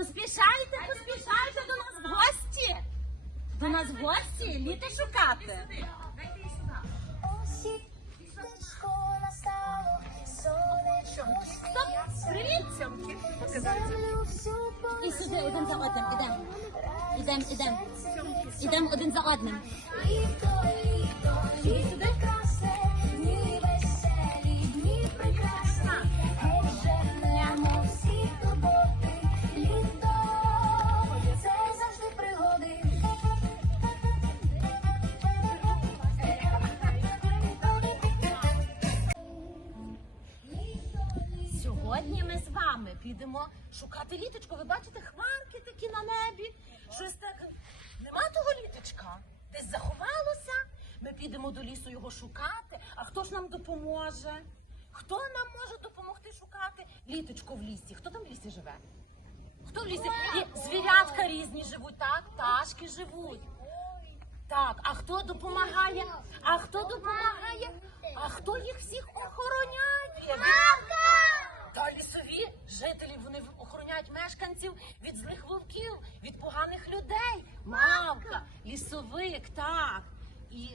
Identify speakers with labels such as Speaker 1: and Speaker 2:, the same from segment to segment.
Speaker 1: Поспішайте, поспішайте до нас в гості. До нас в гості літи шукати. Привіт. І сюди один за одним. Ідемо. Ідемо, ідемо. Ідемо один за одним. Підемо шукати літочку. Ви бачите, хмарки такі на небі. Щось так. Нема того літочка. Десь заховалося. Ми підемо до лісу його шукати. А хто ж нам допоможе? Хто нам може допомогти шукати літочку в лісі? Хто там в лісі живе? Хто в лісі? І звірятка різні живуть, так? Пташки живуть. Так, а хто допомагає? А хто допомагає? А хто їх всіх охороняє? Та лісові жителі вони охороняють мешканців від злих вовків, від поганих людей. Мавка, лісовик, так. І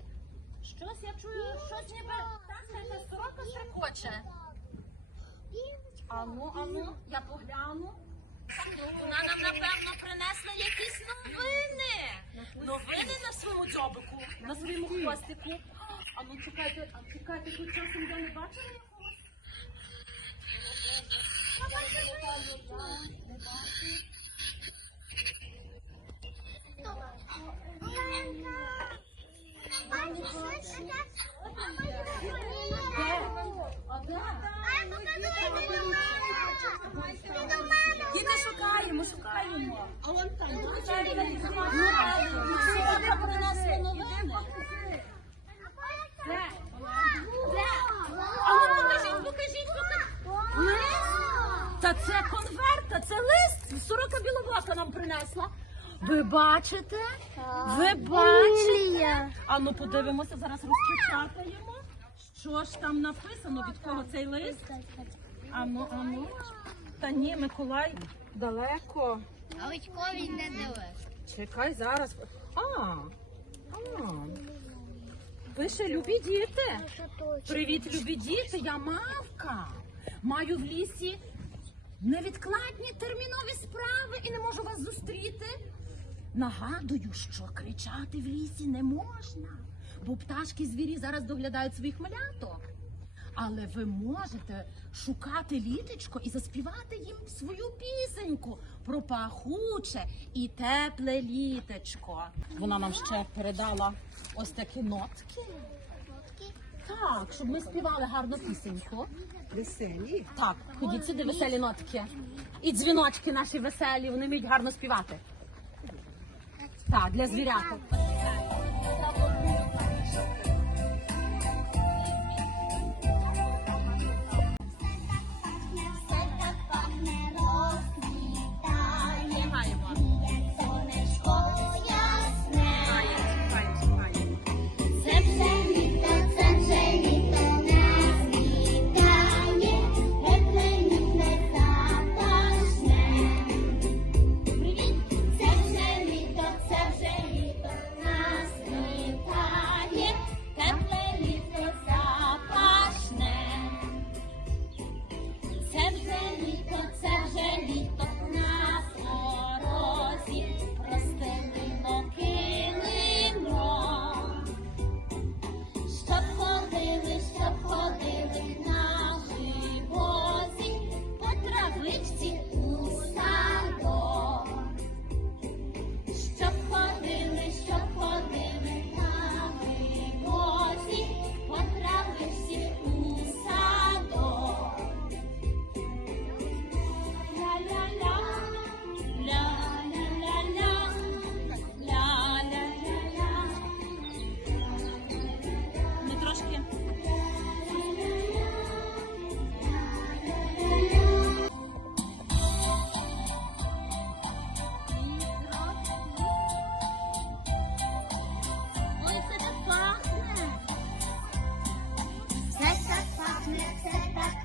Speaker 1: щось я чую, щось ніби так, знаєте, сорока стрекоче. Ану, ану, я погляну. Вона нам напевно принесла якісь новини. Новини на своєму дзьобику, на своєму хвостику. А ну чекайте, а чекайте, тут часом я не бачила Діти шукаємо, шукаємо. А вон там, бачите? Сьогодні принесли новини. Де? А ну покажіть, покажіть, покажіть. Лист? Та це конверт, та це лист. Сорока біловака нам принесла. Ви бачите? Ви бачите? А ну подивимося, зараз розпечатаємо. Що ж там написано, від кого цей лист? Ану, ану. Та ні, Миколай далеко.
Speaker 2: А Очкові не дивись.
Speaker 1: Чекай зараз. А, а. Пише любі діти. Привіт, любі діти, я мавка. Маю в лісі невідкладні термінові справи і не можу вас зустріти. Нагадую, що кричати в лісі не можна, бо пташки звірі зараз доглядають своїх маляток. Але ви можете шукати літочко і заспівати їм свою пісеньку про пахуче і тепле літочко. Вона нам ще передала ось такі нотки. Так, щоб ми співали гарну пісеньку.
Speaker 3: Веселі.
Speaker 1: Так, ходіть сюди веселі нотки. І дзвіночки наші веселі, вони вміють гарно співати. Так, для звіряток.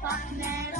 Speaker 2: Fuck metal.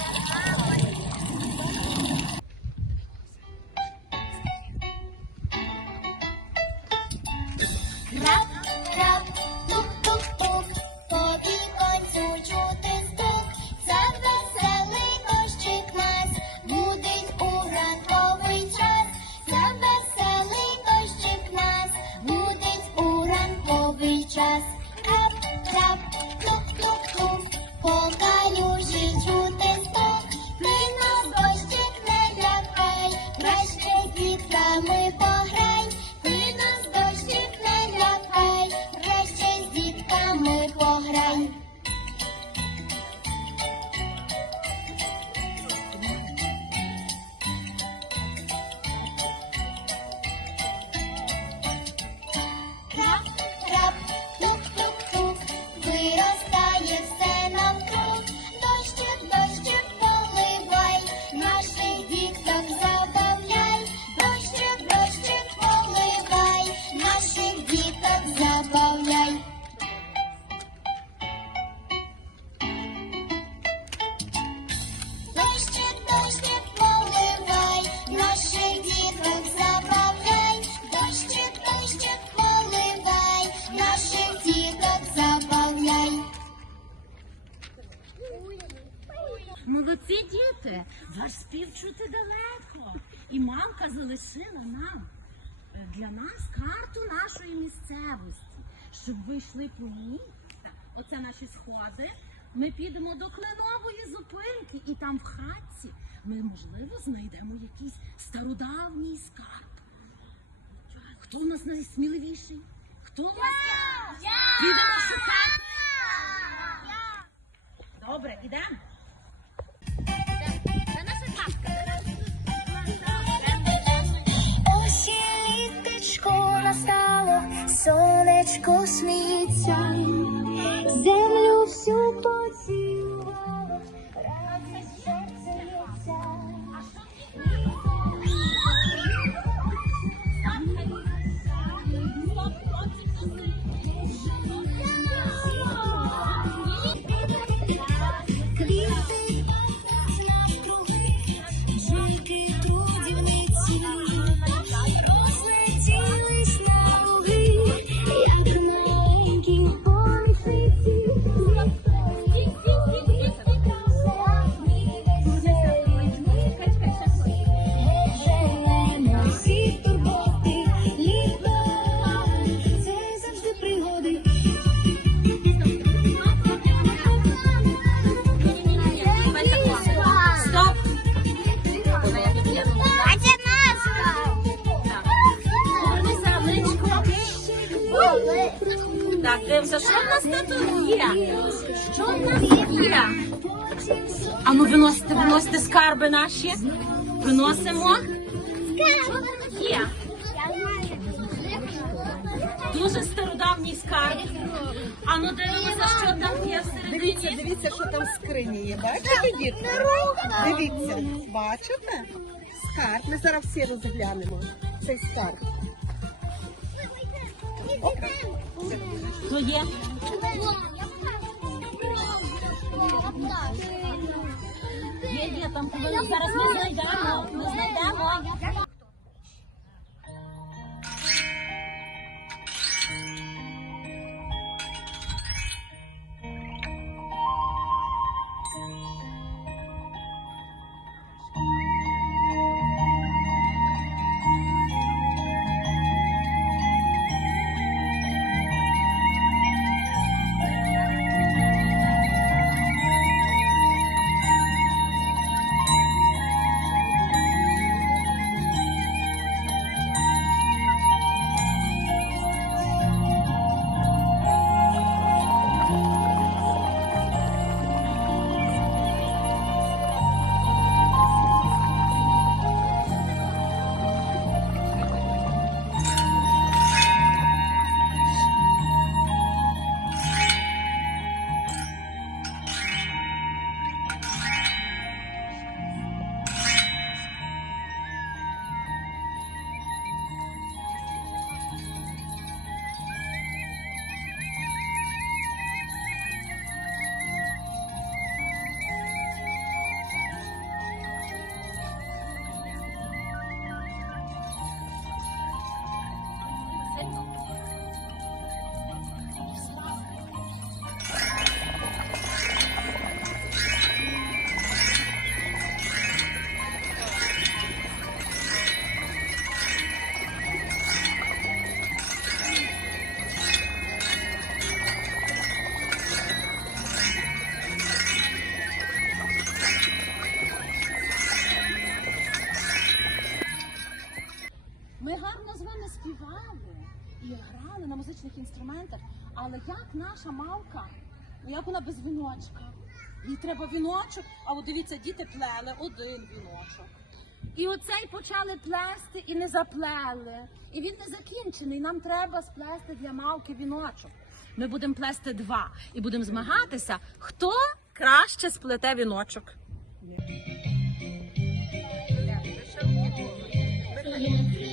Speaker 2: мамка залишила нам е, для нас карту нашої місцевості, щоб ви йшли по ній. Оце наші сходи. Ми підемо до кленової зупинки, і там в хатці ми, можливо, знайдемо якийсь стародавній скарб. Хто в нас найсміливіший? Хто в нас? Підемо шукати. Добре, ідемо.
Speaker 4: Сонечко сміється, землю всю поцілувала, радість
Speaker 2: скарби наші. Виносимо. Є. Дуже стародавній скарб. А ну дивимося, що там є всередині.
Speaker 3: дивіться, дивіться, що там в скрині є. Бачите, дітки? Дивіться, бачите? Скарб. Ми зараз всі розглянемо. Цей скарб.
Speaker 2: То є. Є, є, там повинно. Зараз ми знайдемо. Ми знайдемо.
Speaker 3: як вона без віночка. Їй треба віночок, а от дивіться, діти плели один віночок. І оцей почали плести і не заплели. І він не закінчений. Нам треба сплести для мавки віночок. Ми будемо плести два і будемо змагатися, хто краще сплете віночок.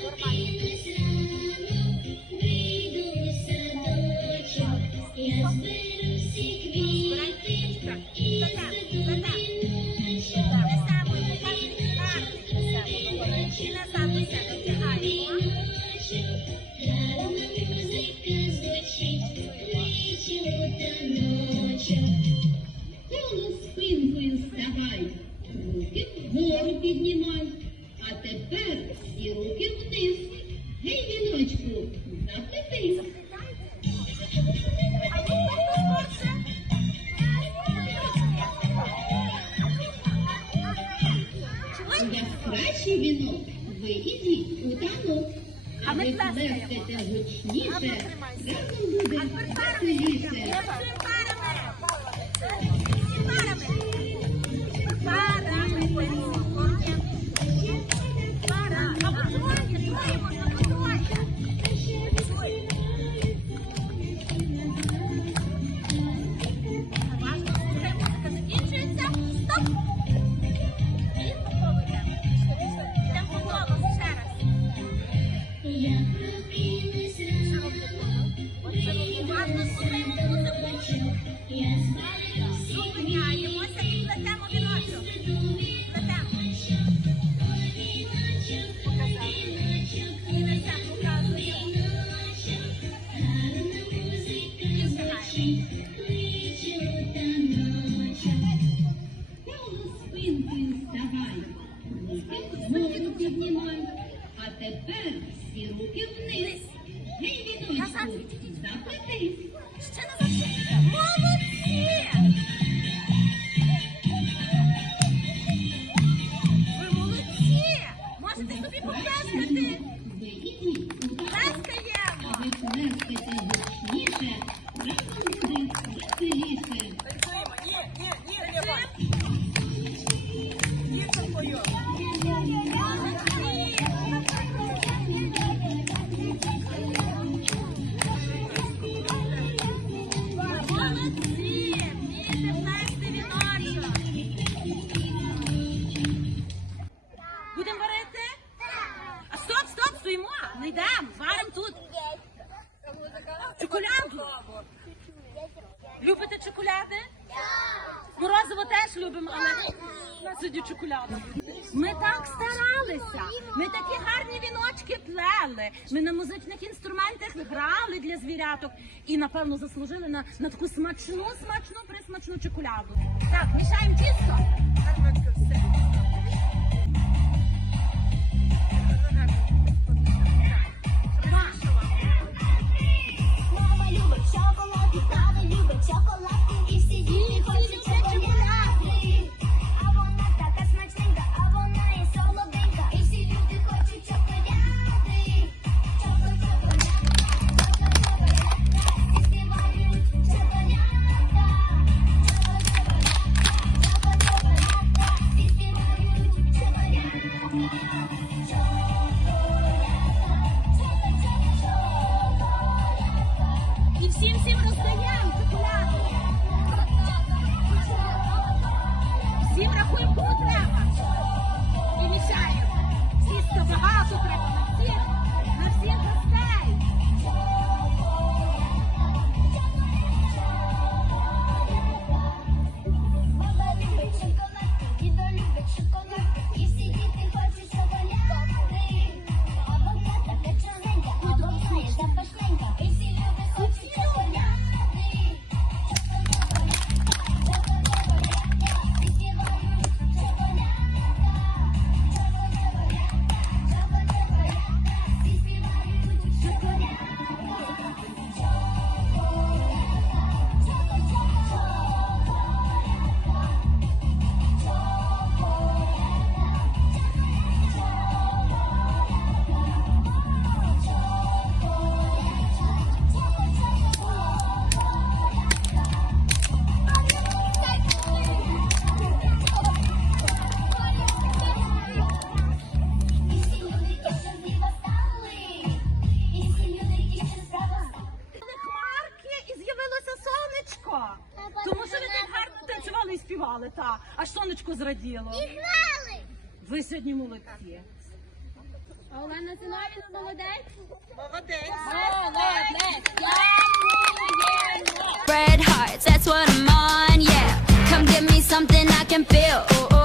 Speaker 1: Нормально. руки вгору піднімай, а тепер всі руки.
Speaker 4: дівчаток і напевно заслужили на на таку смачну, смачну, присмачну чекуляду. Так, мішаємо тісто. все.
Speaker 5: І
Speaker 4: всім всім роздаємо кляну. Всім рахуємо, кому треба. І мішаємо. Всі багато треба на всіх, на всіх.
Speaker 6: Сонечко зраділо.
Speaker 2: І грали!
Speaker 6: Ви сьогодні молодці.
Speaker 1: А Олена Зиновіна молодець.
Speaker 3: Молодець.
Speaker 1: Молодець.
Speaker 4: Red hearts, that's what I'm on, yeah. Come give me something I can feel.